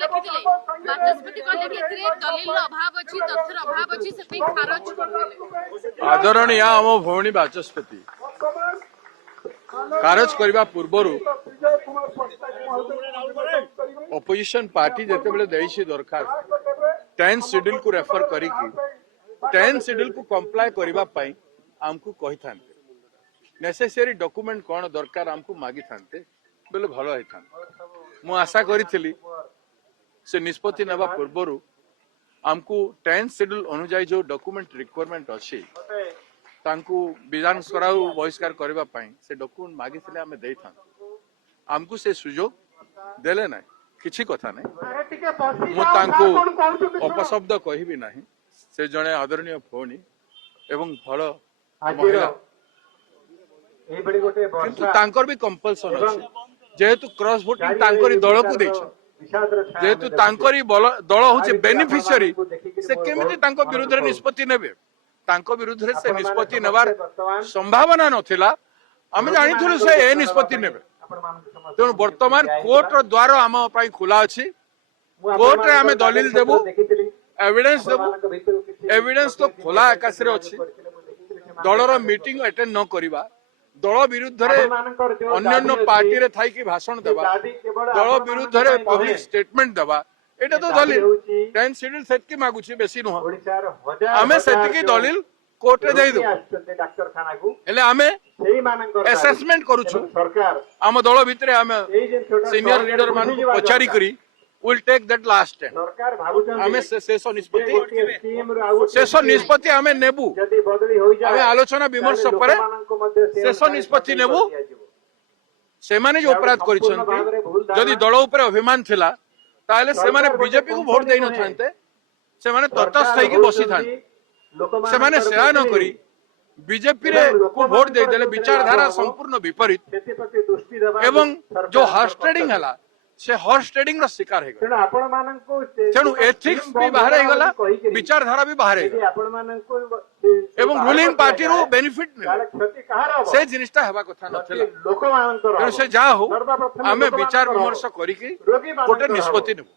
लिखिथिले बाचस्पति कहले कि एथिरे दलील अभाव अछि तथ्यर अभाव अछि से पे खारज करथिले। आदरणीय आम भौणी बाचस्पति खारज करबा पूर्वरु ऑपोजिशन पार्टी जेते बेले देइछि दरखास्त 10 शेड्यूल को रेफर करिकि 10 शेड्यूल को कंप्लाई करबा पई हमकु कहि थान्ते नेसेसरी डॉक्यूमेंट कोन दरकार हमकु मागी थान्ते बेले भलो होई थान मु आशा करिथिली से निष्पत्ति नेबा पूर्वरु हमकु 10 शेड्यूल अनुଯାयी जो डॉक्यूमेंट रिक्वायरमेंट अछि तांकु विधान सभाउ बहिष्कार करबा पई से डॉक्यूमेंट मागी थिले हमें देई थान हमकु से सुजोग देले नै किछि कथा नै मु तांकु अपशब्द कहिबी नाही से जणे आदरणीय भौणी एवं भल महिला किंतु तांकर भी कंपल्सन अछि जेहेतु क्रॉस वोटिंग तांकरी दल को दैछ जेहेतु तांकरी दल होचे बेनिफिशियरी से केमिति तांको विरुद्ध रे निष्पत्ति नेबे तांको विरुद्ध रे से निष्पत्ति नेबार संभावना नथिला हम जानिथुलु से ए निष्पत्ति नेबे तेणु वर्तमान कोर्ट रो द्वार आम पई खुला अछि कोर्ट रे आमे दलील देबु एविडेंस तो खुला आकाश रे अछि दलर मीटिंग अटेंड न करिबा दल विरुद्ध रे अन्य पार्टी रे थाई की भाषण देबा दल विरुद्ध रे पब्लिक स्टेटमेंट देबा एटा तो दलील 10 शेड्यूल सेट की मागुछि बेसी न हमें सेट की दलील कोर्ट रे देई दो एले हमें असेसमेंट करूछु हम दल भितरे हम सीनियर लीडर मान पचारी करी will take that last time हमें शेष निष्पत्ति हमें नेबु हमें आलोचना विमर्श पर शेष निष्पत्ति नेबु से माने जो अपराध करिसंती जदि दल ऊपर अभिमान थिला ताले से माने बीजेपी को वोट देई न थांते से माने तटस्थ होई की बसी थांते से माने सेवा न करी बीजेपी रे को वोट दे देले विचारधारा संपूर्ण विपरीत एवं जो हॉर्स ट्रेडिंग हला से हॉर्स ट्रेडिंग रो शिकार है तेणु एथिक्स भी बाहर है गला विचारधारा भी बाहर है एवं रूलिंग पार्टी रो बेनिफिट ने से जिनिसटा हेबा कथा नथिला तेणु से जा हो हमें विचार विमर्श करिकि गोटे निष्पत्ति नेबो।